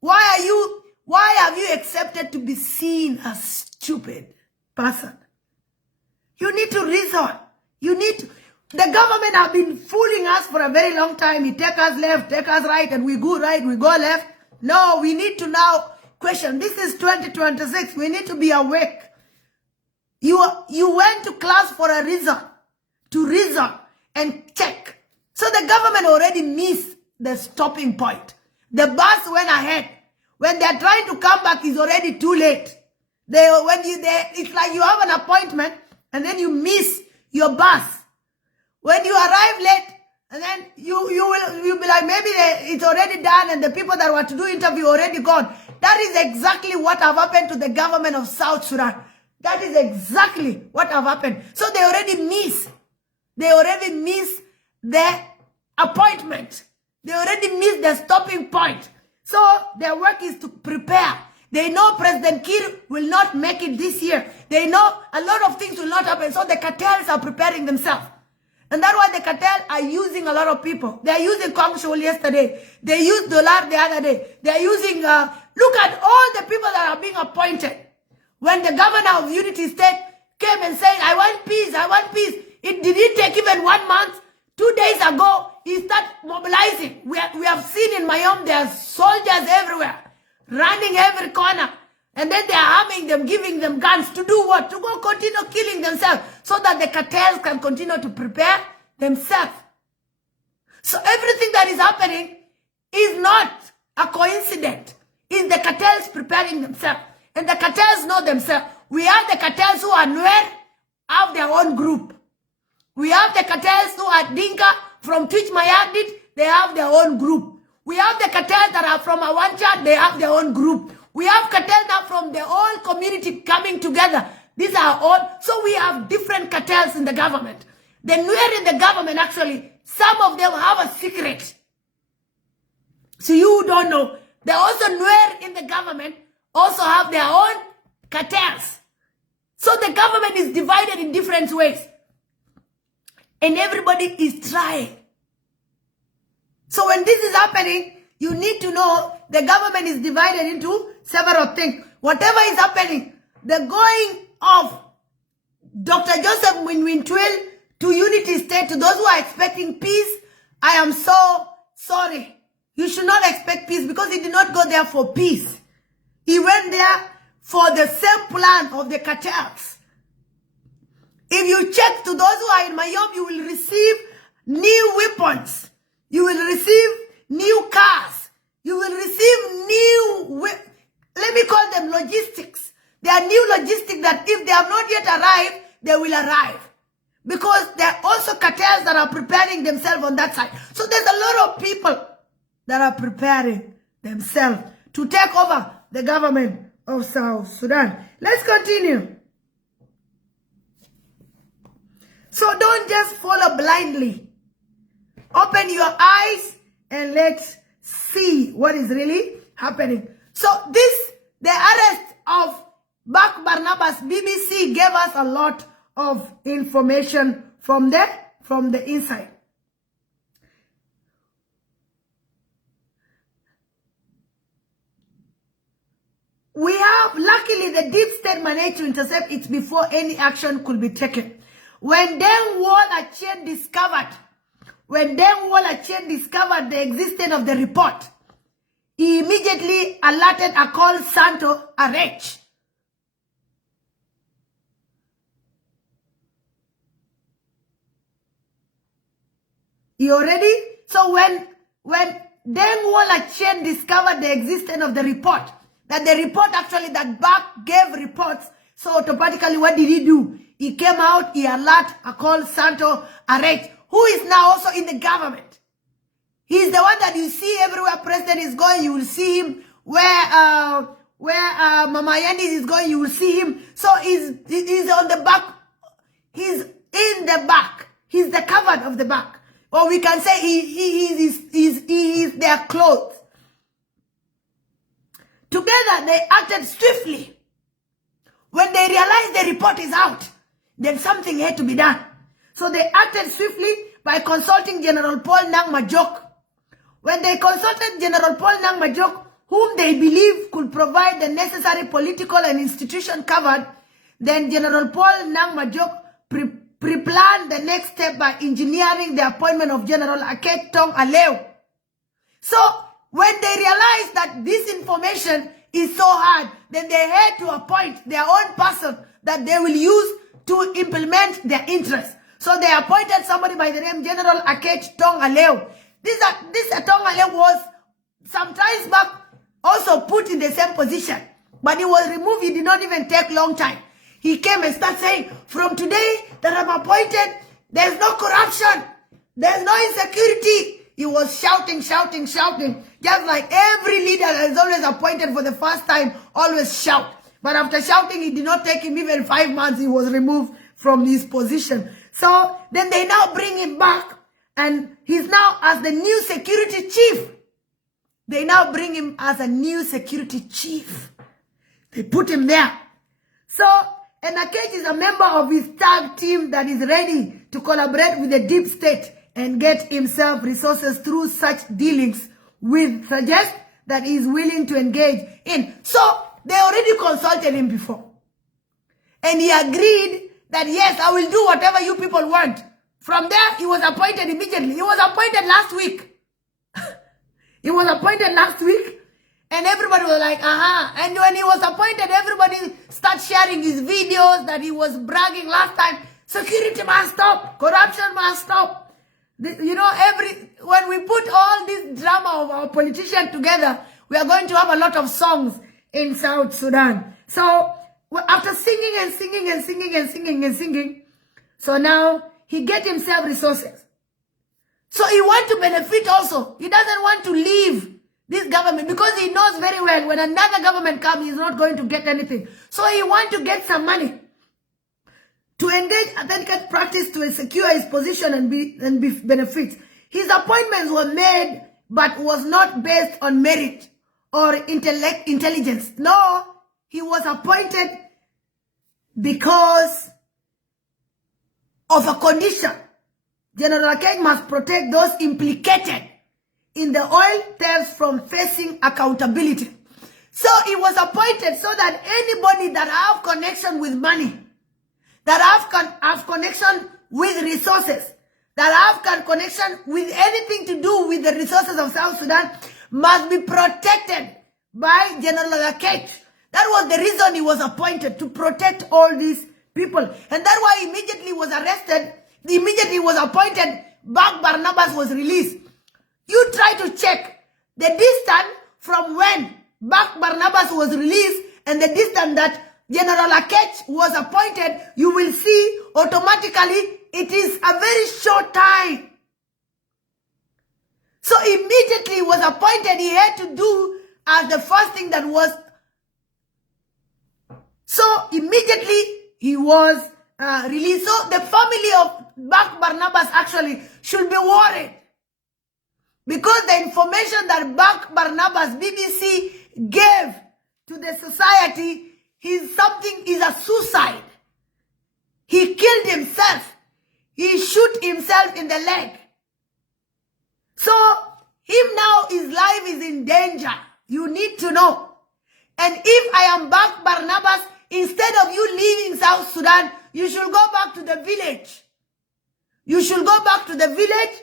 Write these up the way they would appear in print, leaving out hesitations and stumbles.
Why have you accepted to be seen as stupid person? You need to reason. The government have been fooling us for a very long time. It take us left, take us right, and we go right, we go left. No, we need to now question. This is 2026. We need to be awake. You went to class for a reason, to reason and check. So the government already missed the stopping point. The bus went ahead. When they're trying to come back, it's already too late. It's like you have an appointment and then you miss your bus. When you arrive late, and then you'll be like, maybe it's already done and the people that were to do interview already gone. That is exactly what have happened to the government of South Sudan. That is exactly what have happened. So they already miss the appointment. They already missed the stopping point. So their work is to prepare. They know President Kiir will not make it this year. They know a lot of things will not happen. So the cartels are preparing themselves. And that's why the cartel are using a lot of people. They are using koang yesterday. They used Dollar the other day. They are using, look at all the people that are being appointed. When the governor of Unity State came and said, I want peace, I want peace. It didn't take even 1 month. 2 days ago, he started mobilizing. We have seen in Mayom, there are soldiers everywhere, running every corner. And then they are arming them, giving them guns to do what? To go continue killing themselves so that the cartels can continue to prepare themselves. So everything that is happening is not a coincidence. It's the cartels preparing themselves. And the cartels know themselves. We have the cartels who are Nuer, have their own group. We have the cartels who are Dinka from Twitch Mayadit, they have their own group. We have the cartels that are from Awancha, they have their own group. We have cartels now from the whole community coming together. These are all, so we have different cartels in the government. The Nuer in the government, actually, some of them have a secret. So you don't know. They also Nuer in the government also have their own cartels. So the government is divided in different ways. And everybody is trying. So when this is happening, you need to know the government is divided into several things. Whatever is happening, the going of Dr. Joseph Winwin-Chuol to Unity State, to those who are expecting peace, I am so sorry. You should not expect peace because he did not go there for peace. He went there for the same plan of the cartels. If you check to those who are in Mayom, you will receive new weapons. You will receive new cars. You will receive new, let me call them logistics. They are new logistics that if they have not yet arrived, they will arrive. Because there are also cartels that are preparing themselves on that side. So there's a lot of people that are preparing themselves to take over the government of South Sudan. Let's continue. So don't just follow blindly. Open your eyes and let's see what is really happening. So the arrest of Bak Barnabas, BBC gave us a lot of information from the inside. We have, luckily, the deep state managed to intercept it before any action could be taken. When Deng Wall-Achien discovered the existence of the report, he immediately alerted Akol Santo Arech. You already? So when Deng Wall-Achien discovered the existence of the report, that the report actually that Bak gave reports, so automatically what did he do? He came out, he alerted Akol Santo Arech, who is now also in the government. He's the one that you see everywhere president is going, you will see him. Where Mama Yandis is going, you will see him. So he's on the back. He's in the back. He's the cover of the back. Or we can say he is their clothes. Together, they acted swiftly. When they realized the report is out, then something had to be done. So they acted swiftly by consulting General Paul Nang Majok. When they consulted General Paul Nang Majok, whom they believe could provide the necessary political and institution covered, then General Paul Nang Majok pre-planned the next step by engineering the appointment of General Akech Tong Aleu. So when they realized that this information is so hard, then they had to appoint their own person that they will use to implement their interests. So they appointed somebody by the name General Akech Tong Aleu. This Tong Aleu was sometimes back also put in the same position, but he was removed. He did not even take long time. He came and started saying, from today that I'm appointed, there's no corruption, there's no insecurity. He was shouting, shouting, shouting, just like every leader that is always appointed for the first time always shout. But after shouting, it did not take him even 5 months. He was removed from his position. So then they now bring him back, and he's now as the new security chief. They now bring him as a new security chief. They put him there. So, and Akech is a member of his tag team that is ready to collaborate with the deep state and get himself resources through such dealings with suggest that he is willing to engage in. So, they already consulted him before. And he agreed that, yes, I will do whatever you people want. From there, he was appointed immediately. He was appointed last week. He was appointed last week. And everybody was like, And when he was appointed, everybody started sharing his videos that he was bragging last time. Security must stop. Corruption must stop. You know, when we put all this drama of our politicians together, we are going to have a lot of songs in South Sudan. So, after singing and singing and singing and singing and singing, so now he get himself resources. So he wants to benefit also. He doesn't want to leave this government because he knows very well when another government comes, he's not going to get anything. So he wants to get some money to engage authentic practice to secure his position and be benefits. His appointments were made but was not based on merit or intelligence. No, he was appointed because of a condition. General Akech must protect those implicated in the oil thefts from facing accountability. So he was appointed so that anybody that have connection with money, that have connection with resources, that have connection with anything to do with the resources of South Sudan must be protected by General Akech. That was the reason he was appointed, to protect all these people. And that's why he immediately was arrested. Immediately was appointed. Bak Barnabas was released. You try to check the distance from when Bak Barnabas was released and the distance that General Akech was appointed, you will see automatically it is a very short time. So immediately he was appointed, he had to do as the first thing that was. So immediately he was released. So the family of Bak Barnabas actually should be worried, because the information that Bak Barnabas BBC gave to the society is a suicide. He killed himself. He shoot himself in the leg. So him now, his life is in danger. You need to know. And if I am Bak Barnabas, instead of you leaving South Sudan, you should go back to the village. You should go back to the village,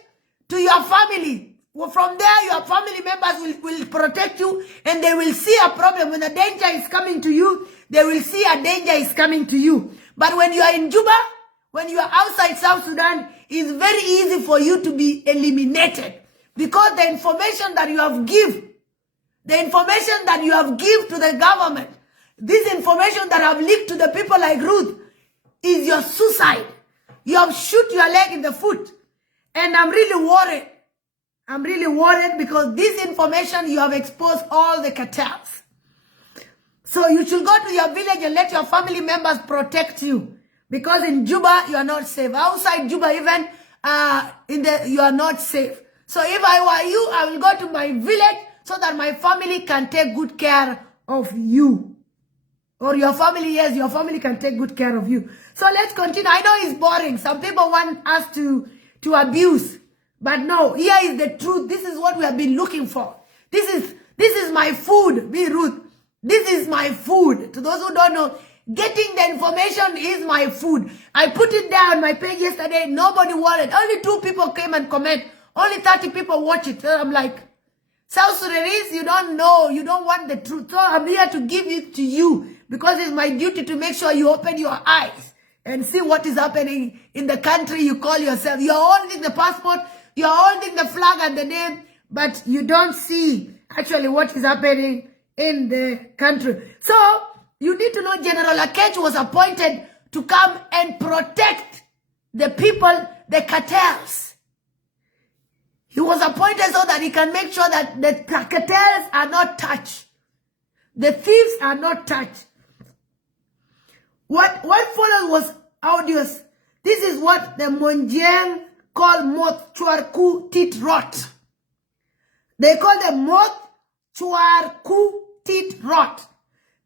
to your family. Well, from there, your family members will protect you, and they will see a problem. When a danger is coming to you, they will see a danger is coming to you. But when you are in Juba, when you are outside South Sudan, it's very easy for you to be eliminated. Because the information that you have given, to the government, this information that have leaked to the people like Ruth, is your suicide. You have shoot your leg in the foot. And I'm really worried. I'm really worried because this information, you have exposed all the cartels. So you should go to your village and let your family members protect you. Because in Juba, you are not safe. Outside Juba, even you are not safe. So if I were you, I will go to my village so that my family can take good care of you. Or your family, yes, your family can take good care of you. So let's continue. I know it's boring. Some people want us to abuse. But no, here is the truth. This is what we have been looking for. This is my food. Be Ruth. This is my food. To those who don't know, getting the information is my food. I put it there on my page yesterday. Nobody wanted. Only 2 people came and comment. Only 30 people watch it. So I'm like, South Sudanese, you don't know. You don't want the truth. So I'm here to give it to you because it's my duty to make sure you open your eyes and see what is happening in the country you call yourself. You're holding the passport. You're holding the flag and the name, but you don't see actually what is happening in the country. So you need to know General Akech was appointed to come and protect the people, the cartels. He was appointed so that he can make sure that the cartels are not touched. The thieves are not touched. What followed was audios. This is what the Monjang call moth chuarku tit rot. They call them moth chuarku tit rot.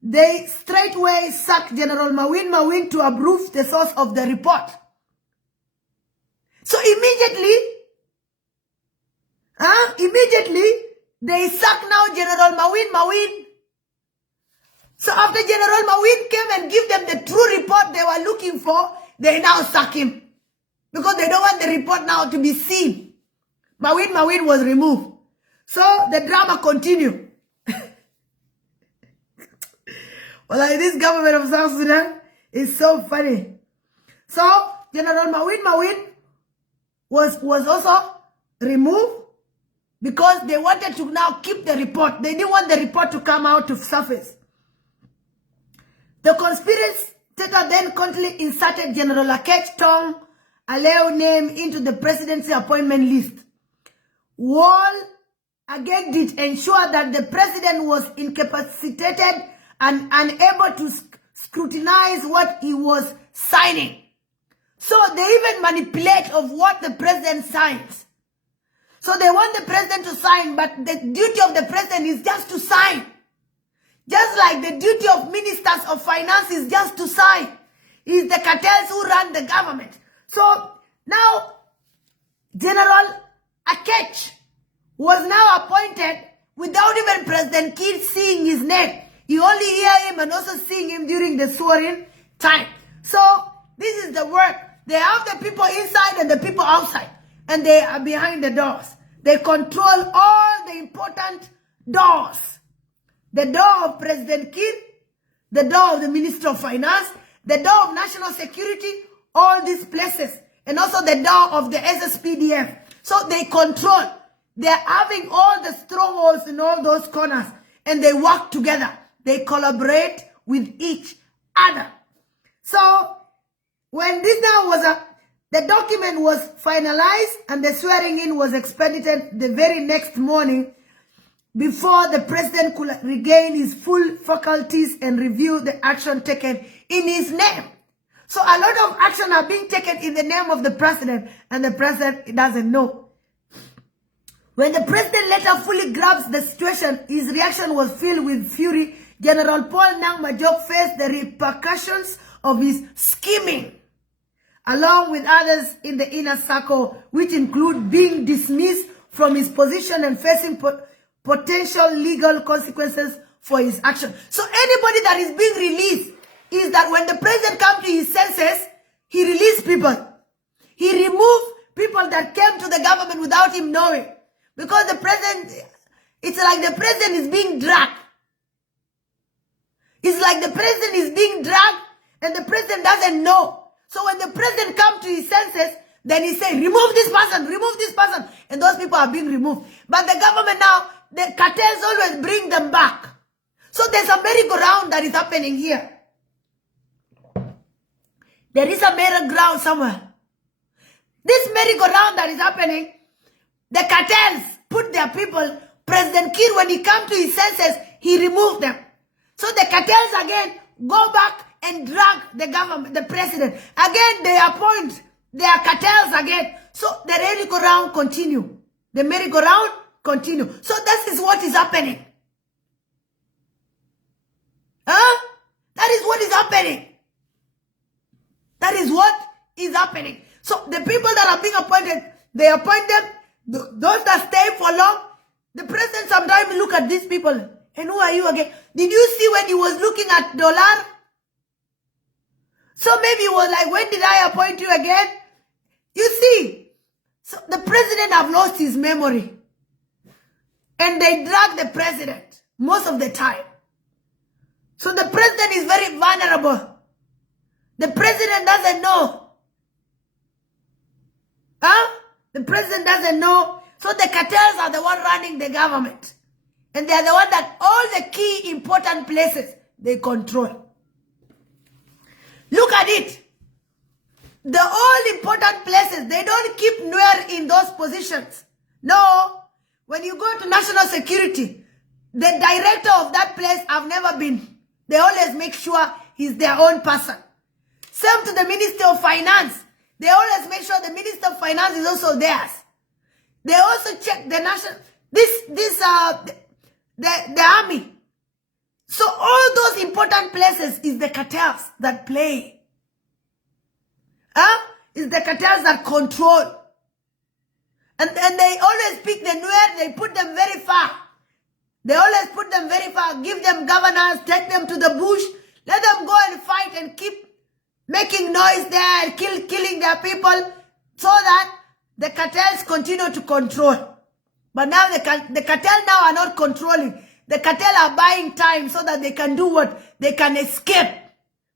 They straightway sacked General Mawin to approve the source of the report. So immediately, they sack now General Mawin. So after General Mawin came and give them the true report they were looking for, they now sack him. Because they don't want the report now to be seen. Mawin was removed. So the drama continued. Well, like, this government of South Sudan is so funny. So General Mawin was also removed because they wanted to now keep the report. They didn't want the report to come out to surface. The conspirator then continually inserted General Akech Tong Aleo name into the presidency appointment list. Wall again did ensure that the president was incapacitated and unable to scrutinize what he was signing. So they even manipulate of what the president signs. So they want the president to sign, but the duty of the president is just to sign. Just like the duty of ministers of finance is just to sign. It's the cartels who run the government. So now General Akech was now appointed without even President Kiir seeing his name. You only hear him and also seeing him during the swearing time. So this is the work. They have the people inside and the people outside. And they are behind the doors. They control all the important doors. The door of President Kiir, the door of the Minister of Finance, the door of National Security, all these places. And also the door of the SSPDF. So they control. They're having all the strongholds in all those corners. And they work together. They collaborate with each other. So when this now was the document was finalized and the swearing in was expedited the very next morning before the president could regain his full faculties and review the action taken in his name. So a lot of action are being taken in the name of the president, and the president doesn't know. When the president later fully grasps the situation, his reaction was filled with fury. General Paul Nang Majok faced the repercussions of his scheming, along with others in the inner circle, which include being dismissed from his position and facing potential legal consequences for his action. So anybody that is being released is that when the president comes to his senses, he released people. He removed people that came to the government without him knowing. Because the president, it's like the president is being dragged. It's like the president is being dragged and the president doesn't know. So when the president comes to his senses, then he says, remove this person, and those people are being removed. But the government now, the cartels always bring them back. So there's a merry-go-round that is happening here. There is a merry-go-round somewhere. This merry-go-round that is happening, the cartels put their people, President Kiir, when he comes to his senses, he removed them. So the cartels again go back and drag the government, the president. Again, they appoint their cartels again. So the merry-go-round continue. The merry-go-round continue. So this is what is happening. Huh? That is what is happening. That is what is happening. So the people that are being appointed, they appoint them. Those that stay for long, the president sometimes look at these people. And who are you again? Did you see when he was looking at dollar? So maybe he was like, when did I appoint you again? You see, so the president have lost his memory. And they drag the president most of the time. So the president is very vulnerable. The president doesn't know. The president doesn't know. So the cartels are the one running the government. And they are the one that all the key important places they control. Look at it. The all important places, they don't keep Nuer in those positions. No. When you go to national security, the director of that place have never been. They always make sure he's their own person. Same to the Minister of Finance. They always make sure the Minister of Finance is also theirs. They also check the national, the army. So all those important places is the cartels that play. Is the cartels that control. And they always pick the Nuer, they put them very far. They always put them very far, give them governors, take them to the bush, let them go and fight and keep making noise there and killing their people so that the cartels continue to control. But now the cartel now are not controlling. The cartel are buying time so that they can do what? They can escape.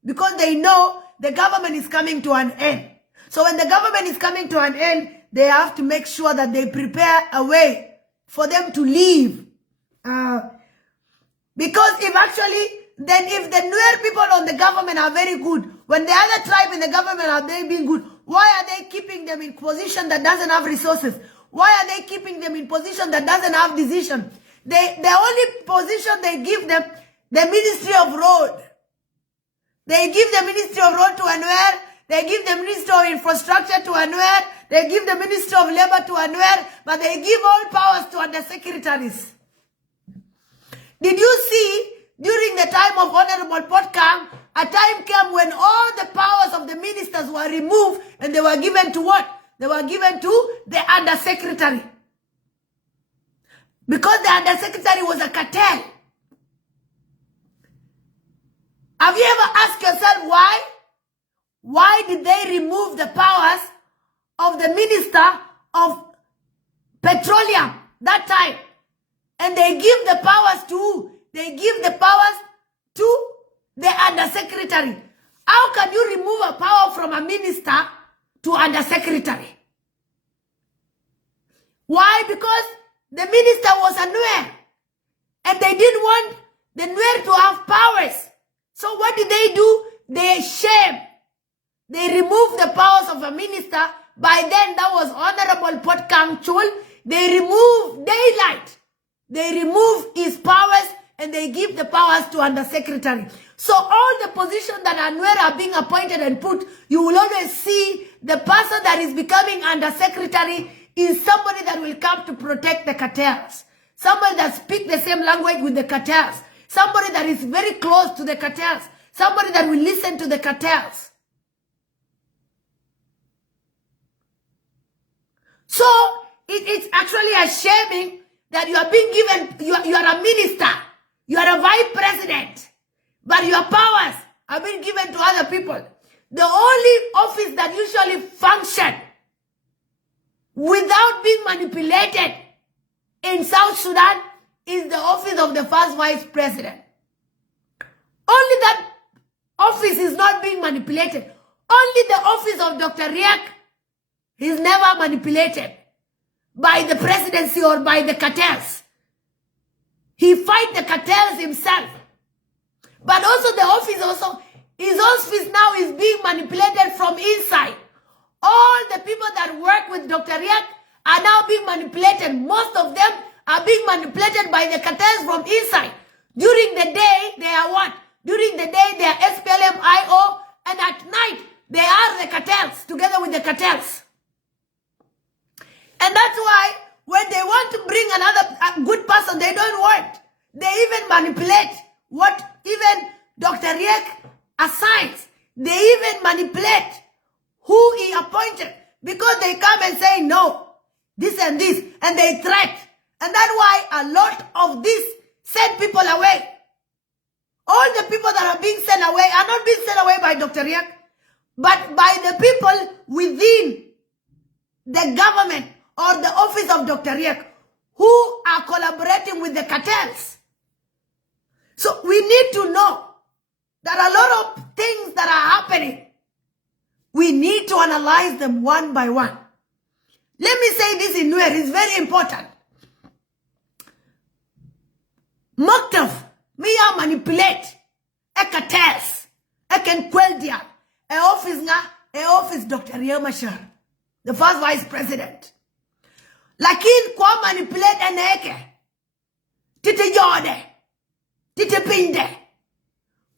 Because they know the government is coming to an end. So when the government is coming to an end, they have to make sure that they prepare a way for them to leave. Because if the Nuer people on the government are very good, when the other tribe in the government are very being good, why are they keeping them in position that doesn't have resources? Why are they keeping them in position that doesn't have decision? The only position they give them, the Ministry of Road. They give the Ministry of Road to a Nuer. They give the Ministry of Infrastructure to a Nuer. They give the Ministry of Labor to a Nuer. But they give all powers to undersecretaries. Did you see, during the time of Honorable Koang, a time came when all the powers of the ministers were removed and they were given to what? They were given to the undersecretary. Because the undersecretary was a cartel. Have you ever asked yourself why? Why did they remove the powers of the Minister of Petroleum that time? And they give the powers to who? They give the powers to the undersecretary. How can you remove a power from a minister to undersecretary? Why? Because the minister was a Nuer. And they didn't want the Nuer to have powers. So what did they do? They shame. They removed the powers of a minister. By then, that was Honorable Koang Chuol. They removed daylight. They remove his powers and they give the powers to undersecretary. So all the positions that are Nuer are being appointed and put, you will always see the person that is becoming undersecretary is somebody that will come to protect the cartels. Somebody that speaks the same language with the cartels. Somebody that is very close to the cartels. Somebody that will listen to the cartels. So it's actually a shaming that you are being given, you are a minister, you are a vice president, but your powers are being given to other people. The only office that usually function without being manipulated in South Sudan is the office of the first vice president. Only that office is not being manipulated. Only the office of Dr. Ruac is never manipulated by the presidency or by the cartels. He fights the cartels himself. But also the office his office now is being manipulated from inside. All the people that work with Dr. Ruac are now being manipulated. Most of them are being manipulated by the cartels from inside. During the day, they are what? During the day, they are SPLM-IO, and at night, they are the cartels, together with the cartels. And that's why, when they want to bring another good person, they don't want. They even manipulate what even Dr. Ruac assigns. They even manipulate who he appointed, because they come and say, no, this and this, and they threat. And that's why a lot of these send people away. All the people that are being sent away are not being sent away by Dr. Riek, but by the people within the government or the office of Dr. Riek who are collaborating with the cartels. So we need to know that a lot of things that are happening, we need to analyze them one by one. Let me say this in Nuer, it's very important. Moktaf, miya manipulate, e cartels, e ken kweldia, e office Dr. Riek Machar, the first vice president. Lakin kwa manipulate eneke, tite yode, tite pinde,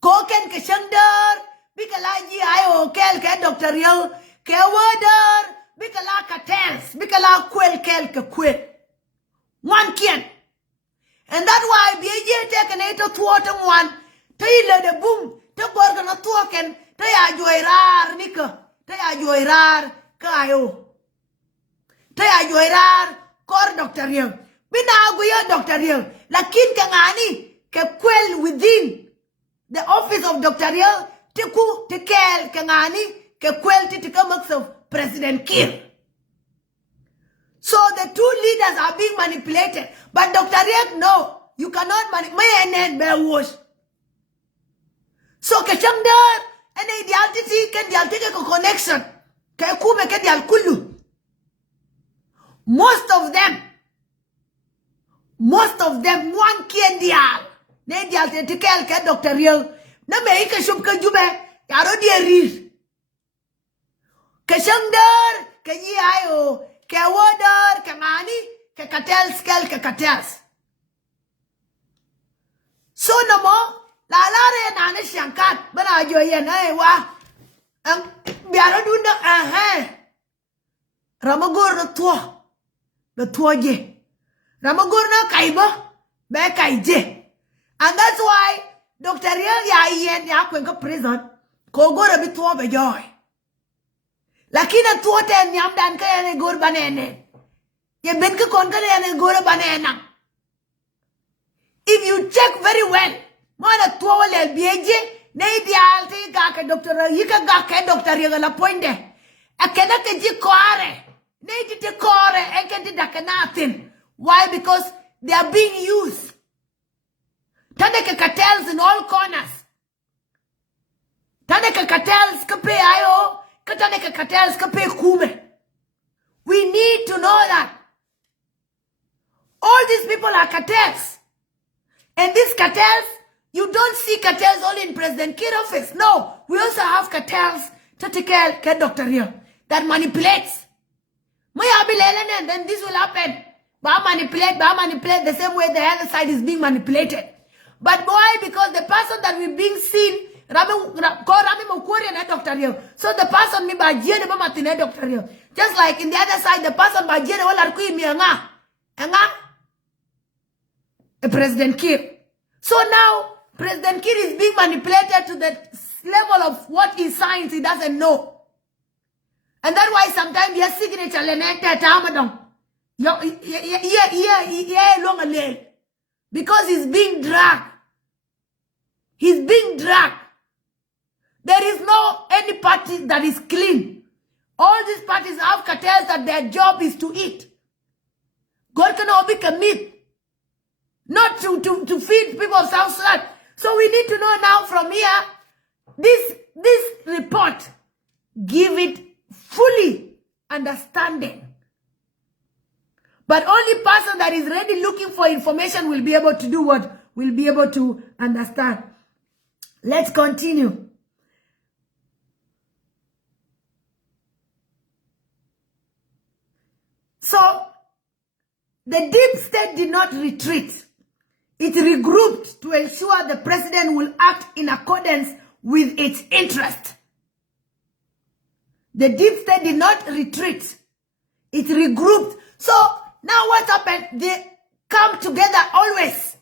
koken ke shandar, bikala ji ayo kel ke Dr. Riek, ke wadar, bikala cartels, bikala kwel kel ke kwel. One kien. And that's why BJ taken it to thwart one, tailor the boom, to work on a token, they are joyrar, nika, they are joyrar, kayo. They are joyrar, cor Dr. Riek. Bina aguya Dr. Riek, lakin kangani, ke kwel within the office of Dr. Riek, tiku, tikel, kangani, ke kwel titikamak of President Kiir. So the two leaders are being manipulated. But Dr. Riek, no, you cannot manipulate. So Kashangdar, and the altitude can the connection. Kakume can the Kulu. Most of them, one kien dial. They the altitude can Dr. Riek. Na me ika shumka jube, yaro diarir. Kashangdar, kanyi ayo. Ke wadar, ke ngani, ke cartels, ke cartels. So no more, la re na shankat, bana joyen wa. Biara dunda Ramagor the tua je. Ramagor na kaiba, be kaije. And that's why Dr. Riek ya kwenka prison, kogora bitwa be joy. Lakina tuote nyamdan kaya ne gor banene. Ye benke kon kaya ne gor banena. If you check very well, mana tuwale bieje ne idealte gake Dr. Yika gake Dr. Riek la pointe. Akena ke ji koare. Ne ti kore eke ti dakanatin. Why? Because they are being used. Tadeke cartels in all corners. Tadeke cartels kape ayo. We need to know that all these people are cartels. And these cartels, you don't see cartels only in President Kiir office. No, we also have cartels to take care of Dr. Riek that manipulates. And then this will happen. Ba manipulate the same way the other side is being manipulated. But why? Because the person that we're being seen so the person Dr. Riek. Just like in the other side, the person President Kiir. So now President Kiir is being manipulated to the level of what he signs he doesn't know. And that's why sometimes your signature because he's being dragged. He's being dragged. There is no any party that is clean. All these parties have cartels that their job is to eat. God cannot be commit, not to feed people of South Sudan. So we need to know now from here, this report, give it fully understanding. But only person that is ready looking for information will be able to do what? Will be able to understand. Let's continue. So, the deep state did not retreat. It regrouped to ensure the president will act in accordance with its interest. The deep state did not retreat. It regrouped. So, now what happened? They come together always.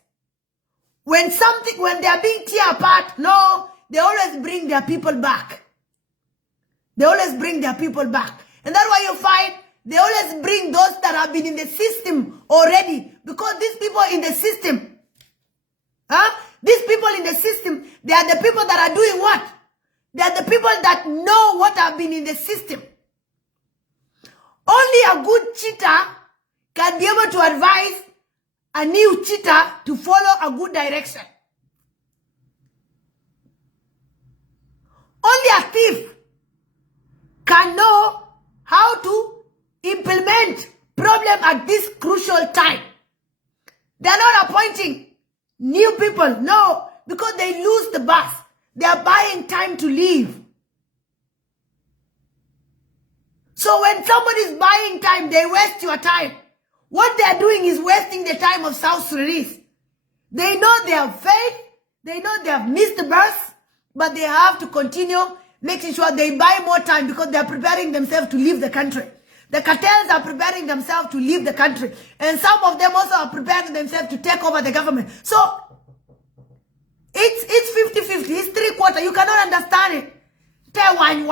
When they are being torn apart, no, they always bring their people back. They always bring their people back. And that's why you find they always bring those that have been in the system already. Because these people in the system, They are the people that are doing what? They are the people that know what have been in the system. Only a good cheater can be able to advise a new cheater to follow a good direction. Only a thief can know how to implement problem at this crucial time. They are not appointing new people, no, because they lose the bus. They are buying time to leave. So when somebody is buying time, they waste your time. What they are doing is wasting the time of South Sudanese. They know they have failed. They know they have missed the bus, but they have to continue making sure they buy more time because they are preparing themselves to leave the country. The cartels are preparing themselves to leave the country. And some of them also are preparing themselves to take over the government. So, it's 50-50. It's 3/4. You cannot understand it. Tell wine.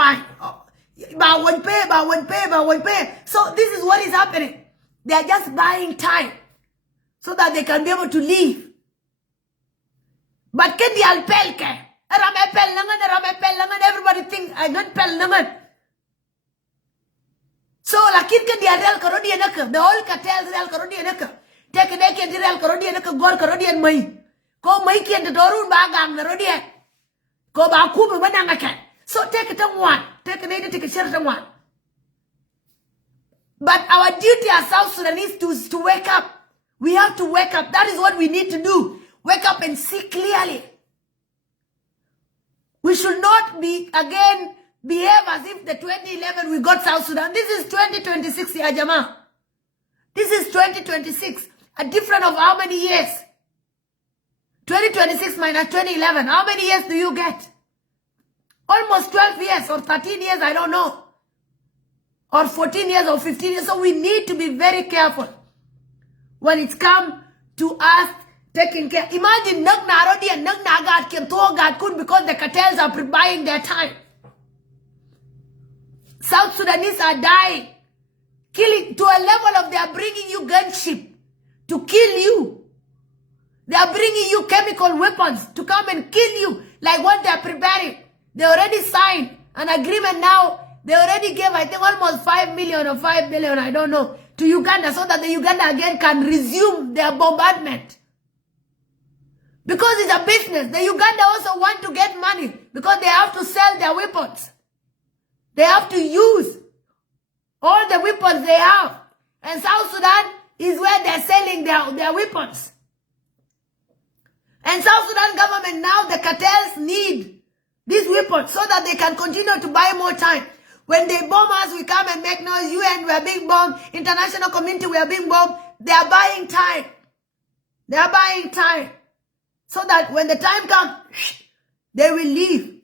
So, this is what is happening. They are just buying time so that they can be able to leave. But can the alpelke? Everybody thinks I don't pel nangan. So la kid can the real Carodian, the whole cartel real Carodian. Take a deck and the real Carodian, go Carodian May. Go make it the Dorun Bagang, the Rodian. Go Bakuba Bananga. So take it on one. Take a take a shirt on one. But our duty as South Sudanese is to wake up. We have to wake up. That is what we need to do. Wake up and see clearly. We should not behave as if the 2011 we got South Sudan. This is 2026, ya Jama. This is 2026. A difference of how many years? 2026 minus 2011. How many years do you get? Almost 12 years or 13 years, I don't know. Or 14 years or 15 years. So we need to be very careful when it's come to us taking care. Imagine Nag Narodi and Nag Nagat can God could because the cartels are buying their time. South Sudanese are dying. Killing to a level of they are bringing you gunship to kill you. They are bringing you chemical weapons to come and kill you like what they are preparing. They already signed an agreement now. They already gave, I think, almost 5 million or 5 billion, I don't know, to Uganda so that the Uganda again can resume their bombardment. Because it's a business. The Uganda also want to get money because they have to sell their weapons. They have to use all the weapons they have. And South Sudan is where they're selling their weapons. And South Sudan government now, the cartels need these weapons so that they can continue to buy more time. When they bomb us, we come and make noise. UN, we are being bombed. International community, we are being bombed. They are buying time. They are buying time. So that when the time comes, they will leave.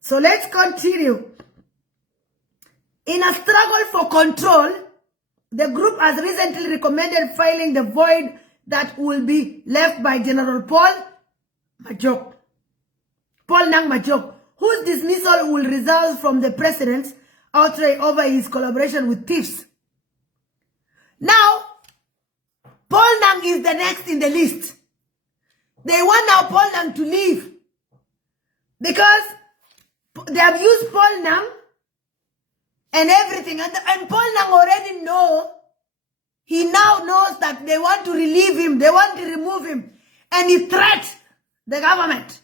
So let's continue. In a struggle for control, the group has recently recommended filing the void that will be left by General Paul Nang Majok, whose dismissal will result from the president's outrage over his collaboration with thieves. Now, Paul Nang is the next in the list. They want now Paul Nang to leave because they have used Paul Nang and everything. And Paul Nang already know. He now knows that they want to relieve him. They want to remove him. And he threats the government.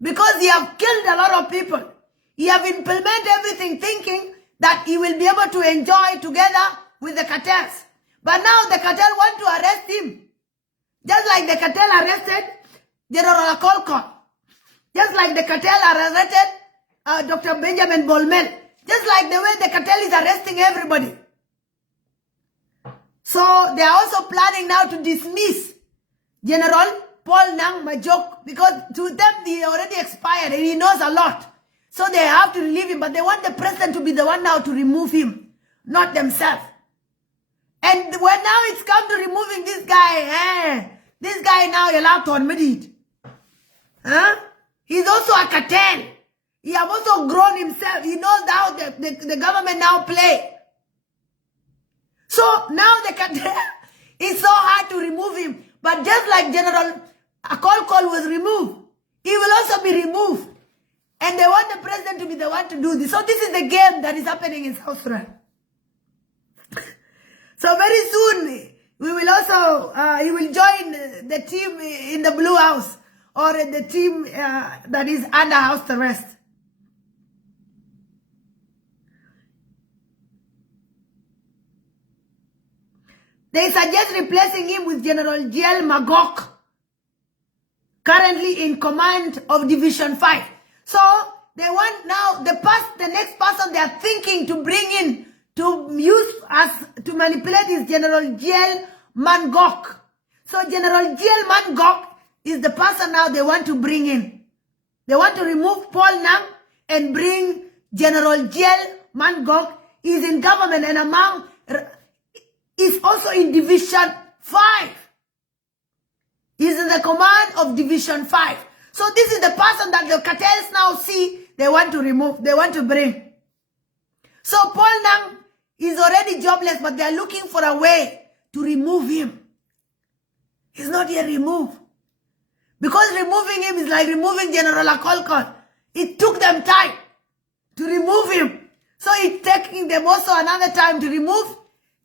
Because he have killed a lot of people. He have implemented everything thinking that he will be able to enjoy together with the cartels. But now the cartel want to arrest him. Just like the cartel arrested General Akolkon. Just like the cartel arrested Dr. Benjamin Bolmel. Just like the way the cartel is arresting everybody. So they are also planning now to dismiss General Paul Nang Majok because to them he already expired and he knows a lot. So they have to relieve him, but they want the president to be the one now to remove him, not themselves. And when now it's come to removing this guy now you're allowed to admit it. Huh? He's also a cartel. He has also grown himself. He knows how the government now play. So now the cartel, it's so hard had to remove him. But just like General Akolkol was removed, he will also be removed. And they want the president to be the one to do this. So this is the game that is happening in South Sudan. So very soon, we will also, he will join the team in the Blue House, or the team that is under house arrest. They suggest replacing him with General Jiel Magok, currently in command of Division 5. So they want now the next person they are thinking to bring in to use as to manipulate is General Jiel Mangok. So General Jiel Mangok is the person now they want to bring in. They want to remove Paul Nang and bring General Jiel Mangok. He's in government and among is also in Division 5. He's in the command of Division 5. So this is the person that the cartels now see they want to remove, they want to bring. So Paul Nang is already jobless, but they are looking for a way to remove him. He's not yet removed. Because removing him is like removing General Akolkol. It took them time to remove him. So it's taking them also another time to remove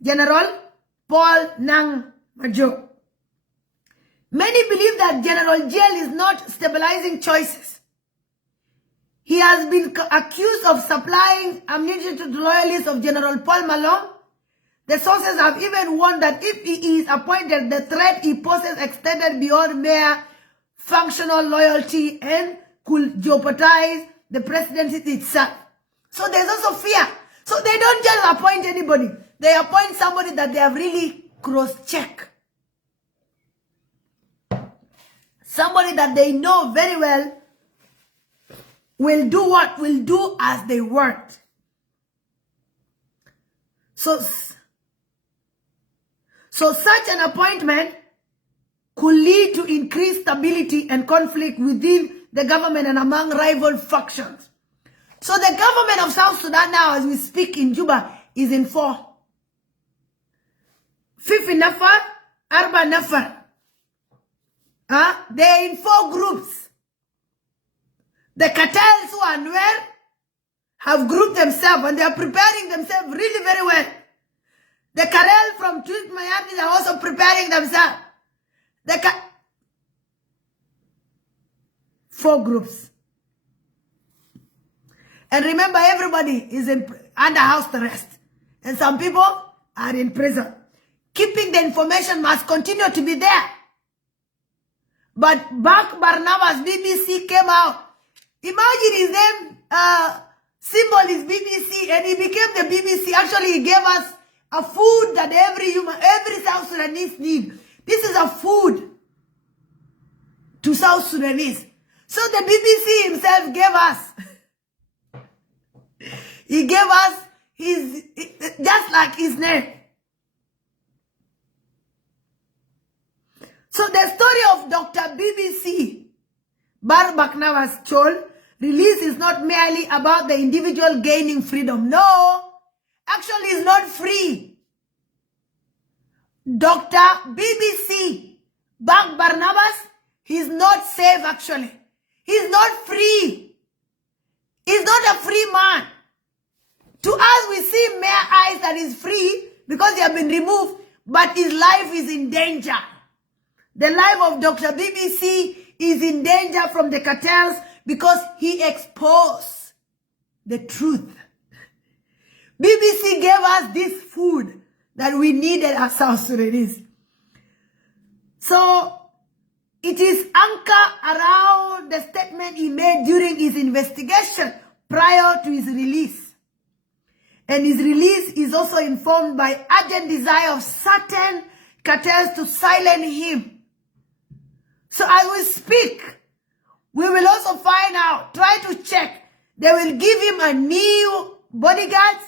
General Paul Nang Majo. Many believe that General Jiel is not stabilizing choices. He has been accused of supplying ammunition to the loyalists of General Paul Malong. The sources have even warned that if he is appointed, the threat he poses extended beyond mere functional loyalty and could jeopardize the presidency itself. So there's also fear. So they don't just appoint anybody. They appoint somebody that they have really cross-checked. Somebody that they know very well will do what? Will do as they want. So such an appointment could lead to increased stability and conflict within the government and among rival factions. So the government of South Sudan now, as we speak in Juba, is in 4. Fifi Nafar, Arba Nafar. They're in 4 groups. The cartels who are Nuer have grouped themselves and they are preparing themselves really very well. The Karel from Tweet Mayardis are also preparing themselves. 4 groups. And remember, everybody is under house arrest. And some people are in prison. Keeping the information must continue to be there. But Bak Barnabas BBC came out. Imagine his name, symbol is BBC, and he became the BBC. Actually, he gave us a food that every South Sudanese need. This is a food to South Sudanese. So the BBC himself gave us. He gave us his, just like his name. So the story of Dr. BBC Barbaknawas Chuol release is not merely about the individual gaining freedom. No, actually it's not free. Dr. BBC Bak Barnabas, he's not safe actually. He's not free. He's not a free man. To us, we see mere eyes that is free because they have been removed, but his life is in danger. The life of Dr. BBC is in danger from the cartels because he exposed the truth. BBC gave us this food that we needed as South Sudanese. So it is anchored around the statement he made during his investigation prior to his release. And his release is also informed by urgent desire of certain cartels to silence him. So as we speak, we will also find out, try to check. They will give him a new bodyguards.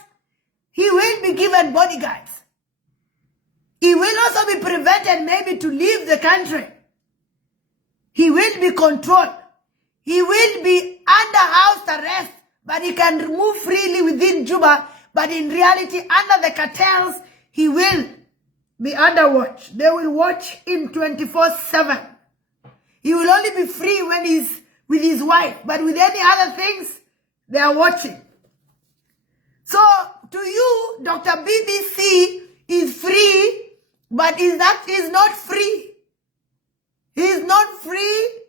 He will be given bodyguards. He will also be prevented maybe to leave the country. He will be controlled. He will be under house arrest, but he can move freely within Juba. But in reality, under the cartels, he will be under watch. They will watch him 24/7. He will only be free when he's with his wife. But with any other things, they are watching. So, to you, Dr. BBC is free, but he's not free. He's not free.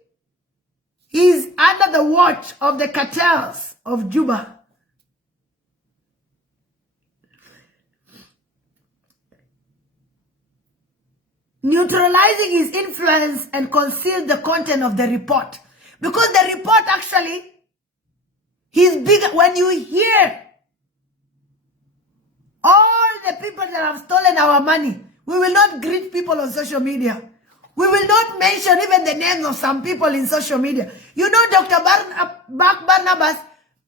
He's under the watch of the cartels of Juba. Neutralizing his influence and conceal the content of the report. Because the report actually is bigger. When you hear all the people that have stolen our money, we will not greet people on social media. We will not mention even the names of some people in social media. You know, Dr. Barnabas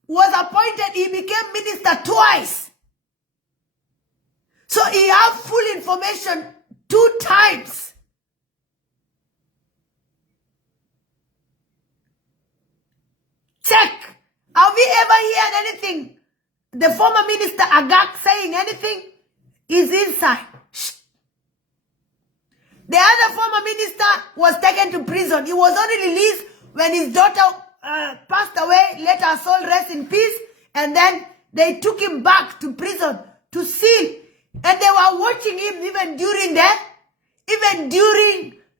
was appointed, he became minister twice. So he has full information 2 times. Check. Have we ever heard anything? The former minister Agak saying anything is inside. Shh. The other former minister was taken to prison. He was only released when his daughter passed away. Let her soul rest in peace. And then they took him back to prison to see. And they were watching him even during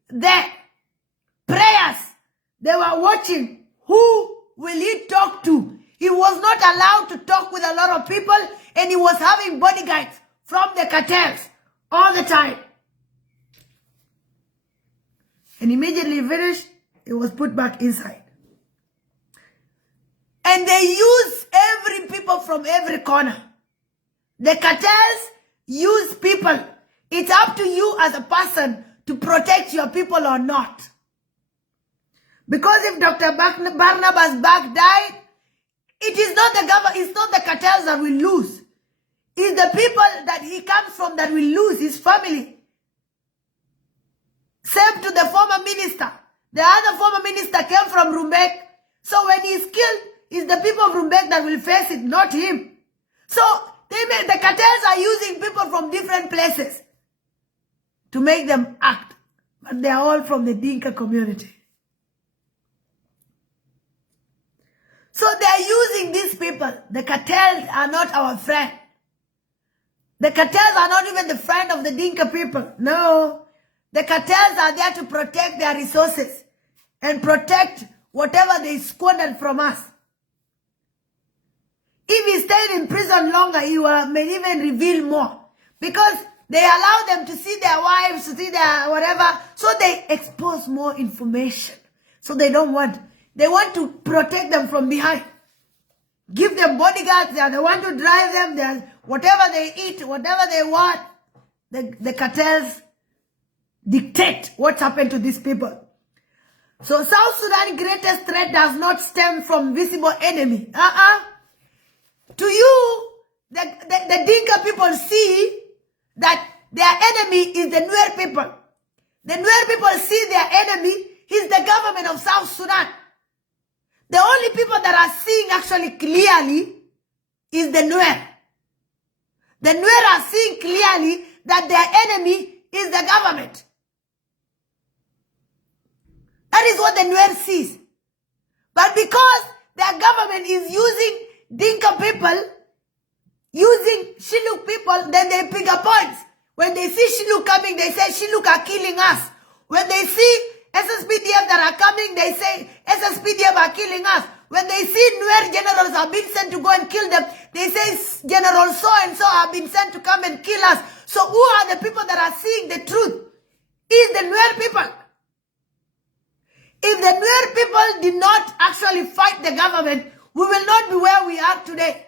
the prayers. They were watching who will he talk to. He was not allowed to talk with a lot of people, and he was having bodyguards from the cartels all the time. And immediately finished, it was put back inside. And they use every people from every corner. The cartels use people. It's up to you as a person to protect your people or not. Because if Dr. Barnabas Bach died, it is not the government, it's not the cartels that will lose. It's the people that he comes from that will lose, his family. Same to the former minister. The other former minister came from Ruac. So when he's killed, it's the people of Ruac that will face it, not him. So the cartels are using people from different places to make them act. But they are all from the Dinka community. So they are using these people. The cartels are not our friend. The cartels are not even the friend of the Dinka people. No. The cartels are there to protect their resources and protect whatever they squandered from us. If he stayed in prison longer, he may even reveal more. Because they allow them to see their wives, to see their whatever. So they expose more information. So they don't want. They want to protect them from behind. Give them bodyguards. They are the one to drive them. Whatever they eat, whatever they want. The cartels dictate what's happened to these people. So South Sudan's greatest threat does not stem from visible enemy. To you, the Dinka people see that their enemy is the Nuer people. The Nuer people see their enemy is the government of South Sudan. The only people that are seeing actually clearly is the Nuer. The Nuer are seeing clearly that their enemy is the government. That is what the Nuer sees. But because their government is using Dinka people, using Shilluk people, then they pick up points. When they see Shilluk coming, they say Shilluk are killing us. When they see SSPDF that are coming, they say SSPDF are killing us. When they see Nuer generals have been sent to go and kill them, they say General so-and-so have been sent to come and kill us. So who are the people that are seeing the truth? Is the Nuer people. If the Nuer people did not actually fight the government, we will not be where we are today.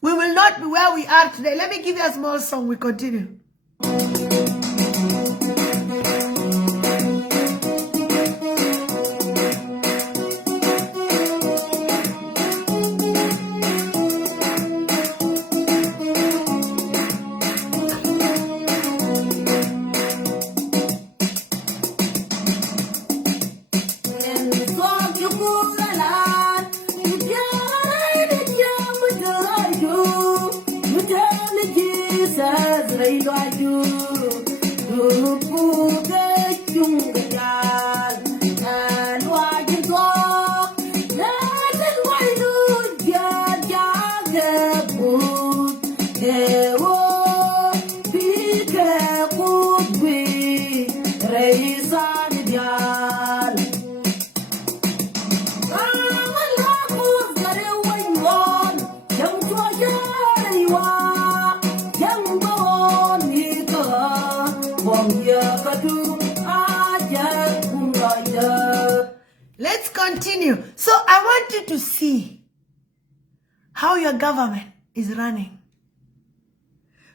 We will not be where we are today. Let me give you a small song. We continue. Let's continue. So I want you to see how your government is running.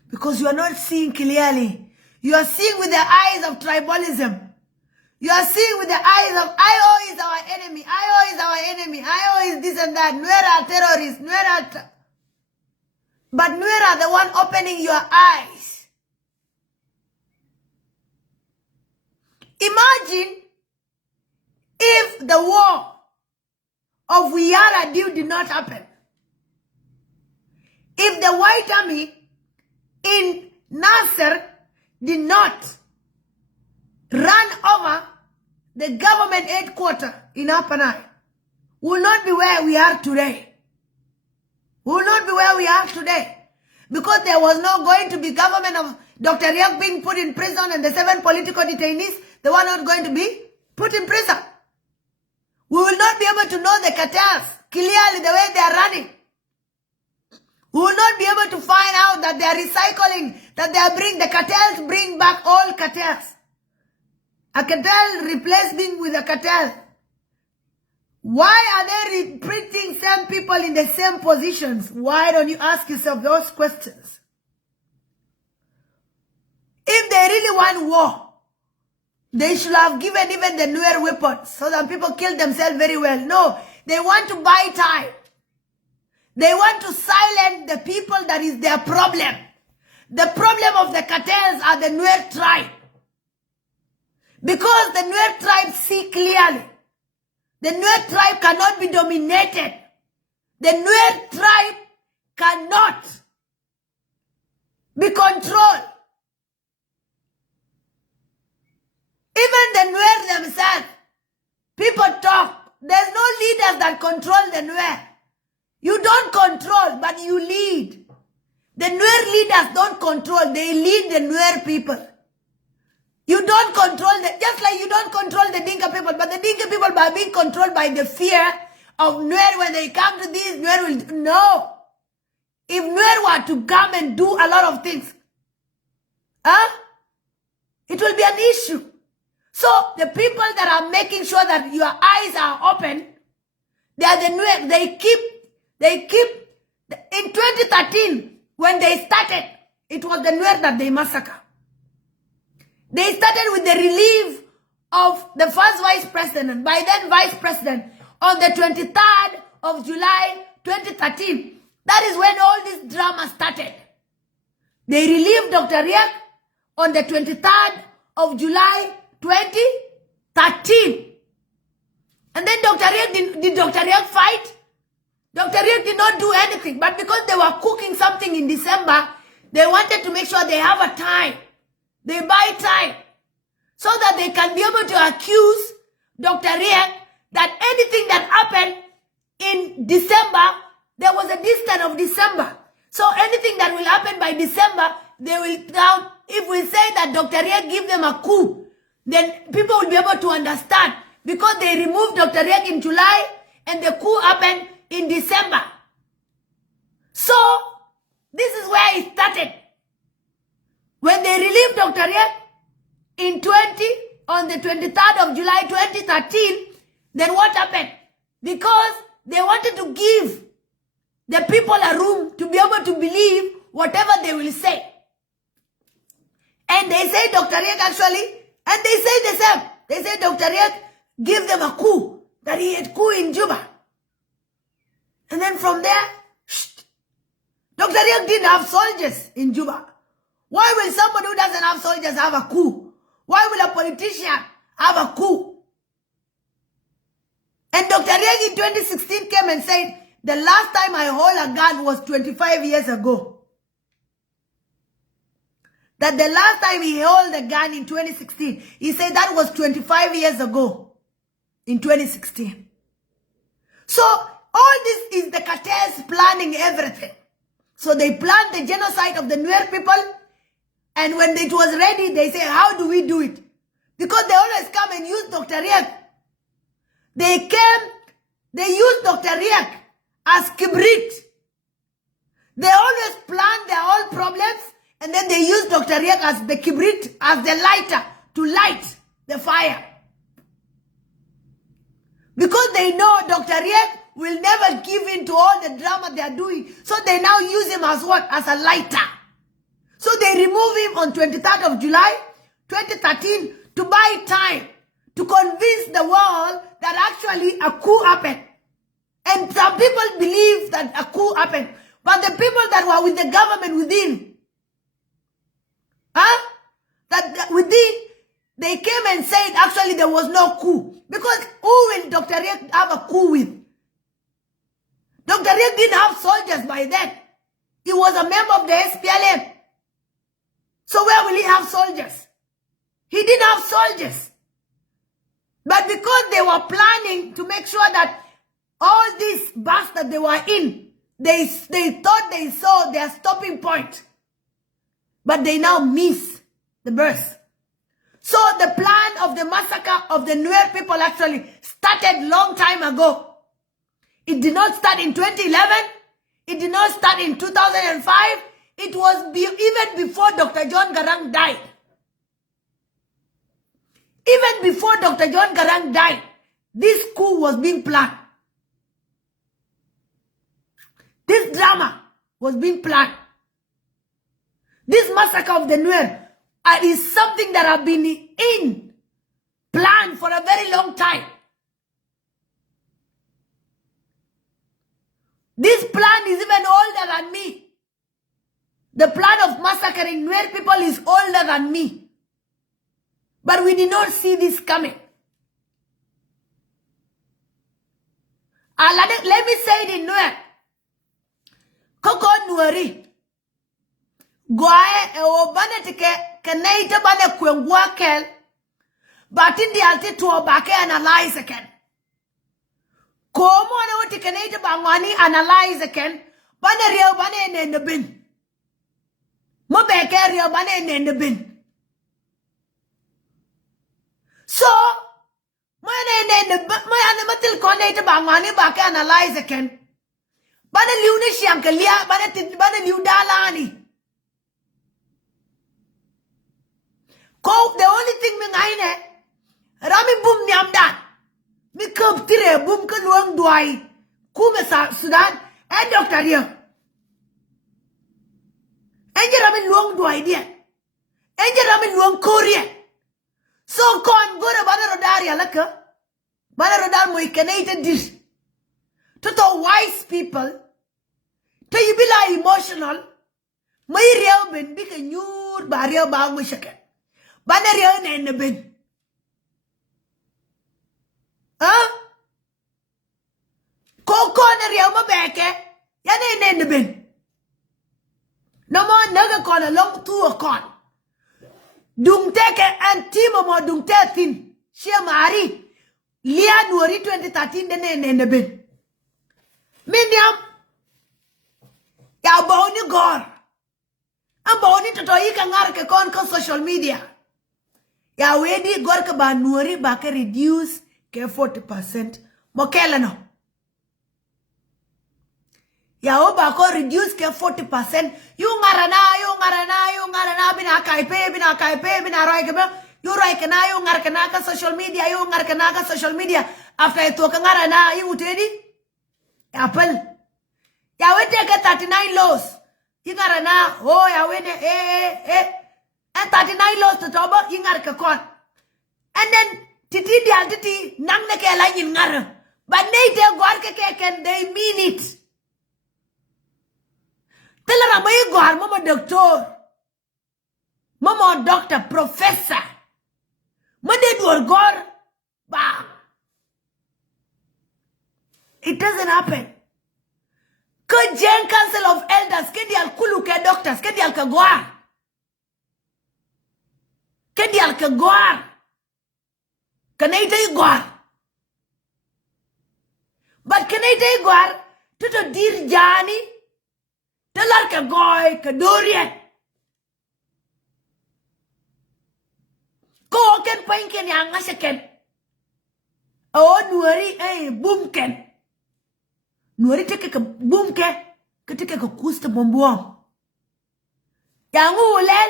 Because you are not seeing clearly. You are seeing with the eyes of tribalism. You are seeing with the eyes of IO is our enemy. IO is our enemy. IO is this and that. Nuer are terrorists. But Nuer are the one opening your eyes. Imagine if the war of Wiara deal did not happen. If the White Army in Nasser did not run over the government headquarters in Upper Nile, we will not be where we are today. We will not be where we are today. Because there was no going to be government of Dr. Riek being put in prison and the 7 political detainees, they were not going to be put in prison. We will not be able to know the cartels clearly the way they are running. We will not be able to find out that they are recycling, that they are the cartels bring back all cartels. A cartel replacing with a cartel. Why are they reprinting same people in the same positions? Why don't you ask yourself those questions? If they really want war, they should have given even the Nuer weapons so that people kill themselves very well. No, they want to buy time. They want to silence the people that is their problem. The problem of the cartels are the Nuer tribe. Because the Nuer tribe see clearly. The Nuer tribe cannot be dominated. The Nuer tribe cannot be controlled. Even the Nuer themselves, people talk. There's no leaders that control the Nuer. You don't control, but you lead. The Nuer leaders don't control, they lead the Nuer people. You don't control just like you don't control the Dinka people, but the Dinka people are being controlled by the fear of Nuer. When they come to this, Nuer will, no. If Nuer were to come and do a lot of things, it will be an issue. So the people that are making sure that your eyes are open, they are the Nuer. They keep, in 2013, when they started, it was the Nuer that they massacred. They started with the relief of the first vice president, by then vice president, on the 23rd of July 2013. That is when all this drama started. They relieved Dr. Riek on the 23rd of July 2013. And then Dr. Riek, did Dr. Riek fight? Dr. Riek did not do anything. But because they were cooking something in December, they wanted to make sure they have a time. They buy time so that they can be able to accuse Dr. Riek that anything that happened in December, there was a distance of December. So anything that will happen by December, they will count. If we say that Dr. Riek give them a coup, then people will be able to understand because they removed Dr. Riek in July and the coup happened in December. So this is where it started. When they relieved Dr. Riek on the 23rd of July 2013, then what happened? Because they wanted to give the people a room to be able to believe whatever they will say. And they say Dr. Riek actually, and they say the same. They say Dr. Riek give them a coup, that he had coup in Juba. And then from there, Dr. Riek didn't have soldiers in Juba. Why will somebody who doesn't have soldiers have a coup? Why will a politician have a coup? And Dr. Riek in 2016 came and said, the last time I hold a gun was 25 years ago. that the last time he held a gun in 2016, he said that was 25 years ago in 2016. So all this is the cartels planning everything. So they planned the genocide of the Nuer people, and when it was ready, they say, how do we do it? Because they always come and use Dr. Riek. They used Dr. Riek as kibrit. They always plan their own problems, and then they use Dr. Riek as the kibrit, as the lighter to light the fire. Because they know Dr. Riek will never give in to all the drama they are doing. So they now use him as what? As a lighter. So they remove him on 23rd of July, 2013 to buy time, to convince the world that actually a coup happened. And some people believe that a coup happened. But the people that were with the government within, they came and said actually there was no coup. Because who will Dr. Riek have a coup with? Dr. Riek didn't have soldiers by then. He was a member of the SPLM. So where will he have soldiers? He didn't have soldiers. But because they were planning to make sure that all this bus that they were in, they thought they saw their stopping point. But they now miss the bus. So the plan of the massacre of the Nuer people actually started long time ago. It did not start in 2011. It did not start in 2005. It was even before Dr. John Garang died. Even before Dr. John Garang died, this coup was being planned. This drama was being planned. This massacre of the Nuer is something that have been planned for a very long time. This plan is even older than me. The plan of massacring Nuer people is older than me. But we did not see this coming. Let me say it in Nuer. Koko Nueri. Gwae e obane tike keneite bane kwengwa kel. Batin di alti tuo bake analyze again. Komo ane wati keneite bangwani analyze again. Bane riyo bane nende bin. Mo beke riyo bane nende bin. So, ane matil koneite bangwani bake analyze again. Bane liu ne shiankelia, bane liu dalani. The only thing me ngaine, rami boom nyamdan. Mi kub tire boom ke luang duai. Kume sa Sudan, Dr. Riek. Enje rami luang duai dia. Enje rami luang Korea. So kon gore bana rodari alaka. Bana rodar mo ikanate dish. To wise people, to you be like emotional. May real ben bika nyur ba real ba mo shake. Bana real na ene ben. Koko na real mo beke. Yan ene ben. No more naga kon along to a con. Dung teke antimo mo dung tetin. Shia mari. Lia Nueri 2013 den ene ben. Miniam. Ya boni gor. Am boni to ika ngar ke kon social media. Ya wedi gor ke ba Nueri ba ke reduce ke 40%. Mokela no. Ya oba ko reduce ke 40%. You ngarana bina kaipe bina roi ke ba. You roi ke na you ngar ke na ka social media you ngar ke na ka social media after to ka ngarana you utedi. Apple. Ya we take 39 laws. Ingara na, oh ya we and 39 laws to tobo ingar ka kon. And then titi di altiti nang na ke la ingara. But they te gwar ke ken they mean it. Tell ra may gwar mama doctor. Mama doctor professor. Made do gwar ba. It doesn't happen. Could Gen Council of Elders, Kendi al Kuluke doctors, Kendi al Kagwa. dial ka gwar. Kanay tay gwar. But kanay tay gwar, tuto dir jani, talar ka goy, ka dorian. Ko ken painken yang ngasaken. Oh, nuari, boom ken. Nuari take ka boom ke, ka take ka kusta bombuam. Yang ulel,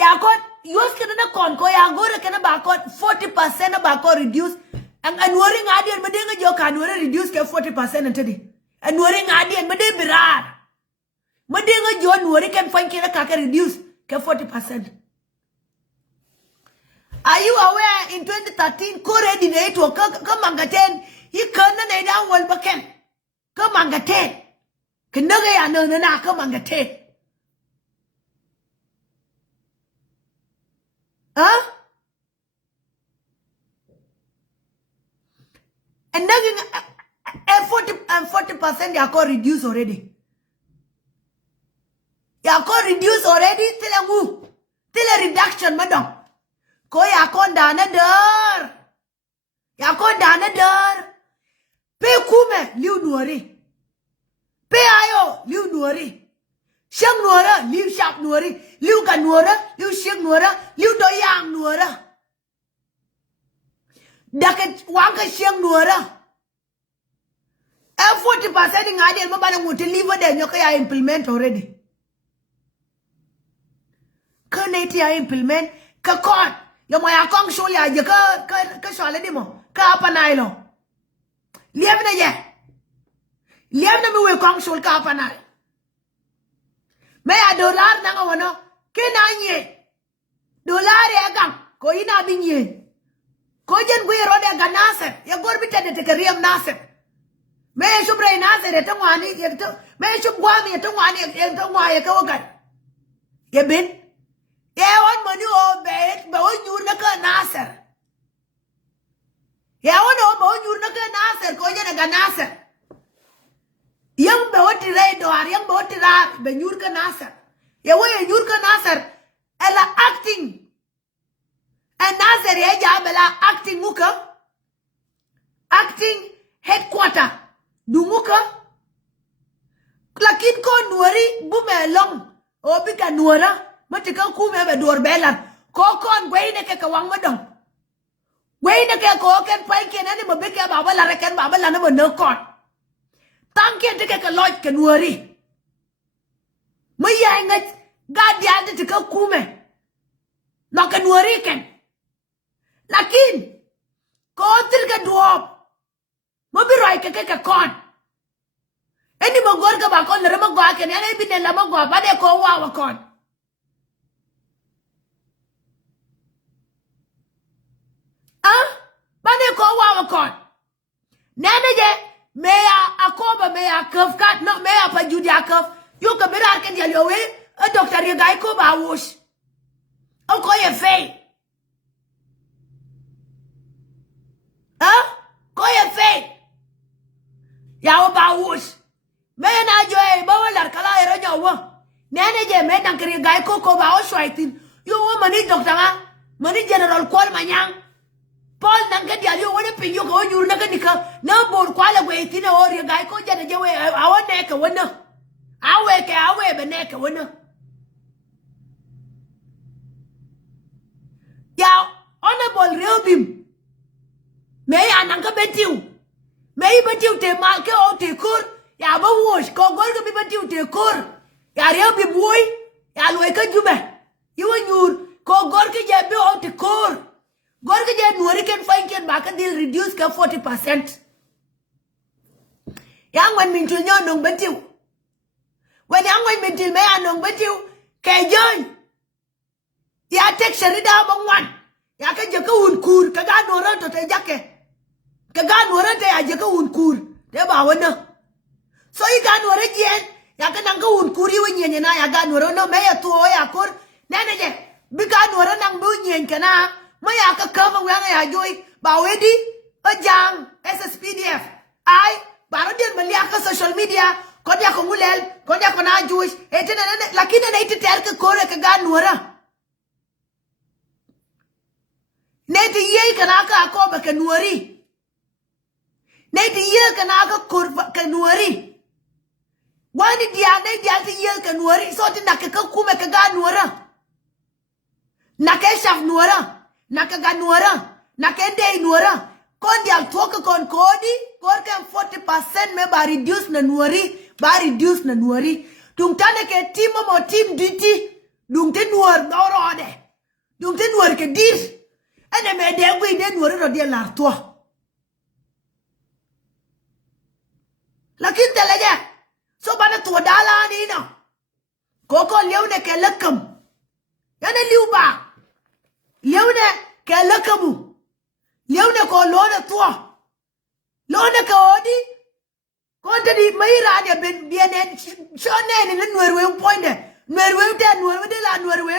yakon, yos ka na kon ko, yang gore ka na bakon, 40% na bakon reduce. Ang anuari ngadi an made nga joka anuari reduce ke 40% antadi. Anuari ngadi an made birar. Made nga jo anuari ken painken na kaka reduce ke 40%. Are you aware in 2013, Kore did to come mangaten, he can't down well backen. Come mangaten. Kanaga no come mangate. Huh? And nothing 40% yako reduce already. Yako reduce already till a reduction, madam. Ko yakon dana der. Yakon dana der. Pe kume liu nuari. Pe ayo liu nuari. Shang nuara liu shap nuari. Liu kan nuara, liu shang nuara, liu doyang nuara. Dakat wangka shang nuara. 40% in idea mabana muti liver then yoka ya implement already. Kaneti ya implement kakot. Yung mga kong shul ya je ka shole di mo ka apa nai lo liab na ye liab na mi we kong shul ka apa nai me a dollar na ngono ke na nye dollar ya gam ko ina binye ko jen gwe ro de ganase ya gor bi tede te riem nase me shubra nase de tangwani ye to me shub gwa mi tangwani ye tangwa ye ka wagan ye bin ye on manu o bet ba o nyur na ka nasar ye on o ba o nyur na ka nasar ko je na nasar yang ba o tire do ar yang ba o tira be nyur ka nasar ye wo ye nyur ka nasar ela acting and nasar ye ja bela acting muka acting headquarter du muka lakin ko nuari bumelong o bika nuara matika kume be dor belan ko kon gweine ke kawang madong gweine ke ko ken pai ken ani mabeke baba la reken baba la no no kon tanke te ke loj ke nuari maya ngat gadia te ke kume no ke nuari ken lakin ko tir ke duop mabiroi ke kon eni mogor ka ba kon le mo gwa ken ani binne la mo gwa ba de ko wa kon Bane ko wa kon. Nene je meya akoba meya kafkat no meya pa judia kaf. Yo ka bera ken ya yowe a doctor ye gai ko ba wush. O ko ye fe. Ko ye fe. Ya o ba wush. Me na jo e ba wala kala e ro jo wo. Nene je me dan kri gai ko ba o shwaitin. Yo wo mani doctor ma mani general kwal manyang. Paul nanga dia yo wona pinyo ko nyur naga nika na bor kwala gwe tina ori gai ko jana je we awane ka wona awe be ne ka wona ya honorable Reobim me ya nanga betiu me betiu te ma ke o te kur ya ba wosh ko gol ga bi betiu te kur ya Reobim boy ya lo ka jube yo nyur ko gol ke je be o te kur Gorga je nuari ken fine ken baka dil reduce ka 40%. Yang wan mintul nyo nong bentiu. Wan yang wan mintul me anong bentiu ke joy. Ya tek sharida bangwan. Ya ka jaka unkur ka ga nora to te jake. Ka ga nora te ya jaka unkur. Te ba wana. So I ga nora jen ya ka nang ka unkur yi wenyen na ya ga nora no me ya tuo ya kur. Nene je bi ga nora nang bu nyen kana. Maya ka cover wanga ya joy ba wedi a jang SSPDF ai baro den malia ka social media ko dia ko ngulel ko dia ko na Jewish etena lakini na ite ter ka kore ka ga nuara Neti ye kanaka akoba kanuari. Neti ye kanaka kurva kanuari. Wani diane diante ye kanuari. So ti nakaka kume kaga nuara. Nakeshaf nuara. Nakaga nuara. Nakende nuara. Kon dial toka kon kodi. Kon kem 40% me ba reduce na nuari. Ba reduce na nuari. Dung tane ke team mo team diti. Dung te nuar naurode. Dung te nuar ke dir. Ene me degwe de nuar ro dia lartoa. Lakin talaga. So bana to dala ni no. Koko leune ke lakam. Yana liuba. Leune ke lakamu. Leune ko lona toa. Lona ka odi. Konta di maira dia ben biene shone ni nuerwe poinde. Nuerwe de la nuerwe.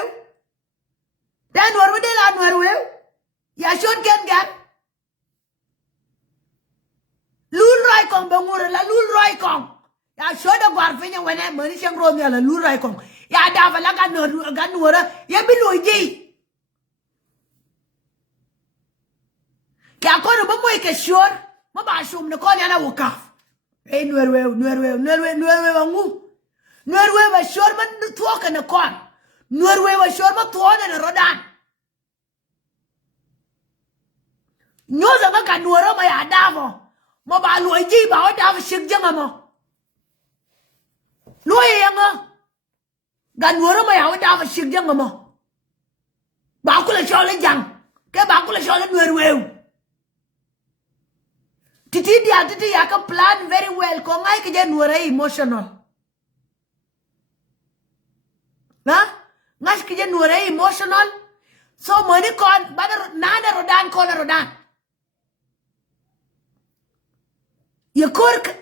Dan nuerwe de la nuerwe. Ya shon ken gan. Lul rai kong bangura la lul rai kong. Ya shoda gwar fenya wena mani shang rom ya la lul rai kong. Ya dava la gan nuera ya biloji. Ya kono ba moy ke shor. Ma ba shum ne kon yana wakaf. Hey, nuerwe wangu. Nuerwe wa shor man tuoka na kon. Nuerwe wa shor ma tuona na rodan. Nyoza nga nuera ma ya davo. Ma ba luoji ba o davo shik janga mo. Luoye yanga. Ga nuera ma ya o davo shik janga mo. Ba kula shole jang. Ke ba kula shole nuerwe. Titi ya ka plan very well. Ko ngai ke nuera emotional. Na? Ngai ke nuera emotional. So mani kon bana nana rodan kon rodan. Ye kork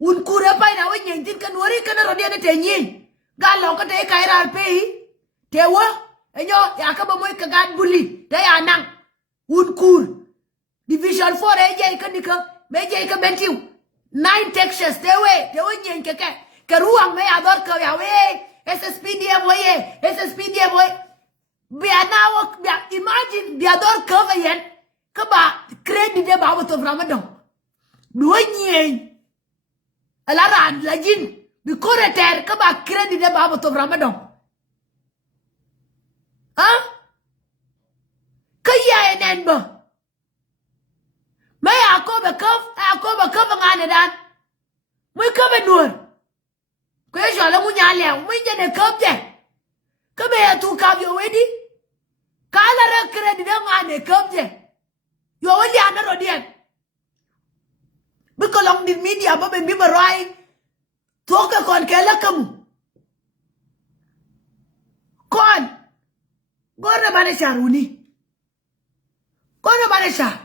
un kura pa ina wen yin kan nuera kan rodan te yin. Ga lo ka te kai rar pe. Te wa enyo ya ka ba moy ka gan bully. Te ya nang un kur. Division 4 e kan nika meje ka bentiu 9 Texas te nyen ke ruang me ador ka ya we SSPDM we SSPDM we bianawo imagine bi ador ka yen ka ba credit de ba to ramadan do nyen ala ran la jin bi koreter ka ba credit de ba to ramadan ha ka ya enen ba May akoba kaf ngane dan. Muy kabe nur. Ko e jala mu nyale, muy jene kabje. Kabe ya tu kab yo wedi. Kala ra credit de ngane kabje. Yo wedi ana rodien. Biko long di media ba ben biba rai. Toka kon kala kamu. Kon. Gorna bane sharuni. Gorna bane shar.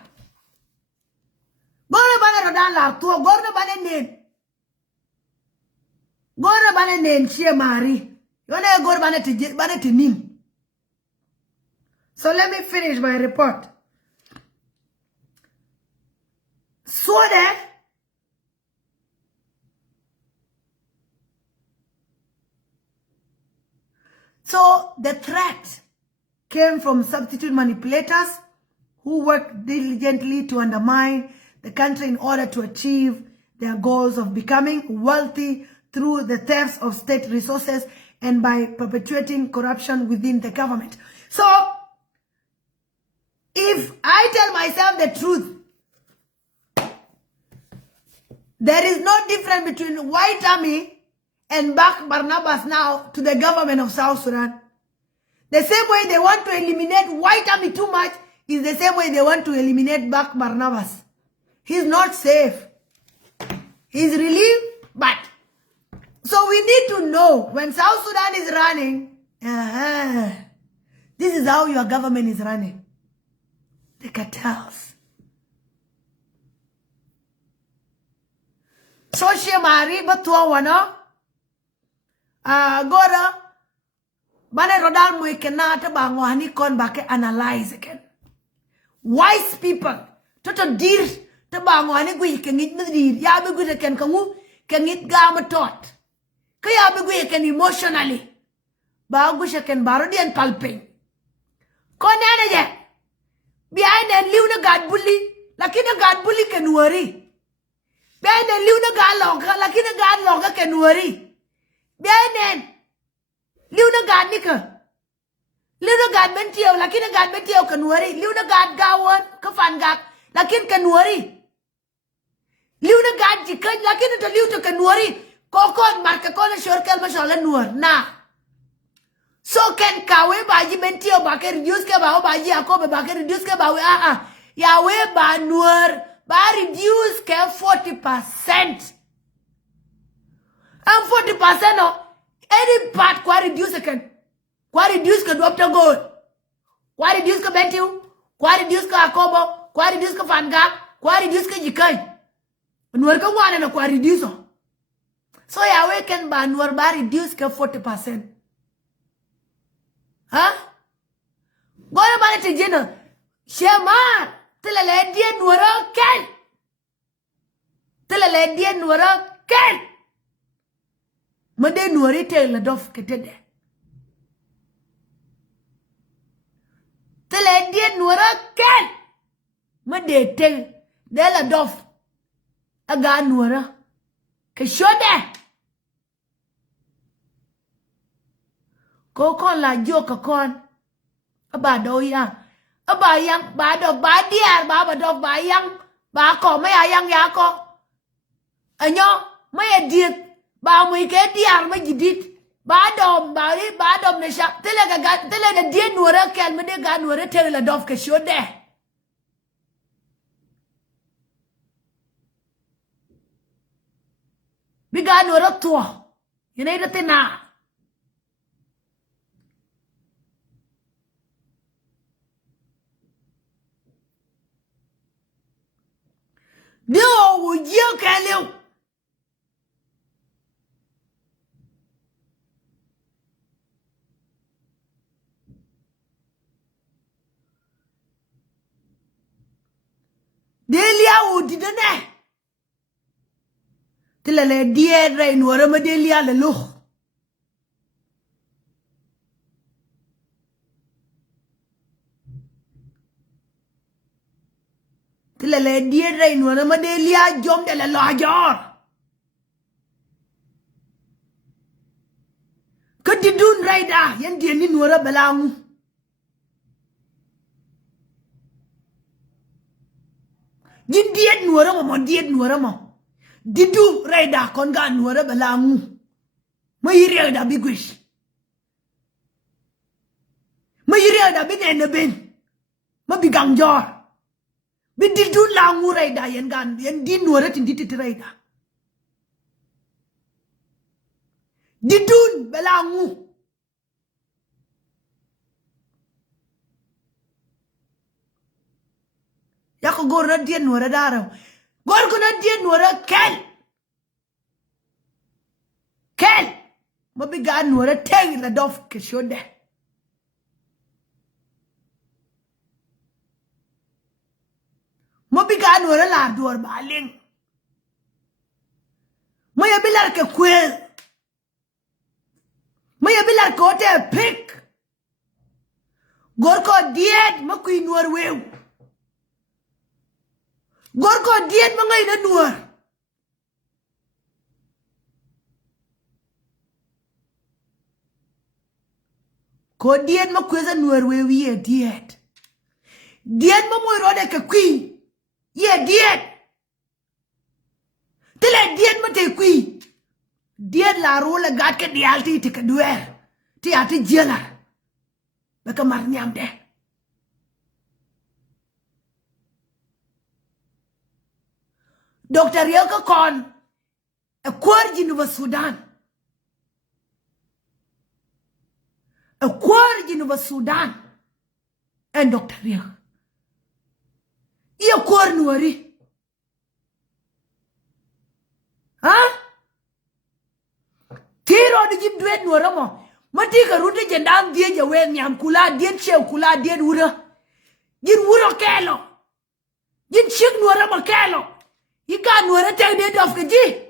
Gorna bane rodan la to gorna bane nen. Gorna bane nen shie mari. Yone gor bane tinim. So let me finish my report. So the threat came from substitute manipulators who worked diligently to undermine the country in order to achieve their goals of becoming wealthy through the thefts of state resources and by perpetuating corruption within the government. So, if I tell myself the truth, there is no difference between White Army and Bak Barnabas now to the government of South Sudan. The same way they want to eliminate White Army too much is the same way they want to eliminate Bak Barnabas. He's not safe. He's relieved, but so we need to know when South Sudan is running, this is how your government is running. The cartels. So she mari batua wana. Gora bane rodal mo ikenata bangwani kon bake analyze again. Wise people toto dir te bangwani gui kengit mudrir ya be gui ken kangu kengit gama tot. Kaya be gui ken emotionally. Bagu ken barodi and palping. Konana je. Behind and live na God bully. Lakina God bully can worry. Behind and live na God loga. Lakina God loga can worry. Behind and live na God nika. Live na God mentio. Lakina God mentio can worry. Live na God gawan. Kafan gak. Lakin can worry. Live na God jikan. Lakina to live to can worry. Kokon marka kona shorkel mashola nuar. Nah. So can kawe baji mentio bake reduce ke bawo baji ako be bake reduce ke bawe yawe ba nuar ba reduce ke 40%. And 40% no any part kwa reduce ke doctor gold. Kwa reduce ke mentio, kwa reduce ke akobo, kwa reduce ke fanga, kwa reduce ke jikai. Nuar ke wane na kwa reduce. So yawe can ba nuar ba reduce ke 40%. Huh? Gora bana tejena shema telele die nuara ken telele die nuara ken made nuari tele dof ketede telele die nuara ken made tel dela dof aga nuara ke shode kokon la joka kon aba do ya aba yang ba do ba diar ba do ba yang ba ko me ayang ya ko anyo me diet ba mu ke diar me jidit ba dom ne sha tele de die nuora kel me de ga nuora tele la dof ke shode bi ga nuora to yene de tena Dio wujio kelio. Delia wudidene. Tilale die rein warama delia lelo. Tilale die rein warama delia jom de la lajor. Kadidun raida yan die ni nuara belangu. Jin diet nuara mo diet nuara mo. Didu raida konga nuara belangu. Mayiri da bigwish. Mayiri da binene ben. Mabigang jor. Bididun langu raida yan gan yan din nuara tinditi raida. Didun belangu. Yako gor na diyan nuara daraw. Gor ko na diyan nuara kel. Kel. Mabigaan nuara teng la dof ke shode. Mabigaan nuara la duar baling. Maya bilar ke kwel. Maya bilar ko te pick. Gor ko diet makui nuar wew. Gor ko diet mangay na nuar. Ko diet makweza nuar wew ye diet. Diet mamoy rode ke kui. Ye diet. Tile diet mate kui. Diet la rola gat ke dialti te keduer. Ti ati jela. Baka marnyam de. Dr. Yelka Kon, a quargin of Sudan. A quargin of Sudan. And Dr. Yelka. Ia cornuari. Huh? Tiro di jim duet nuaramo. Matika rute jendang dia jawen nyam kula dien chew kula dien ura. Jin ura kelo. Jin shik nuaramo kelo. Ika nuara teng dia dof keji.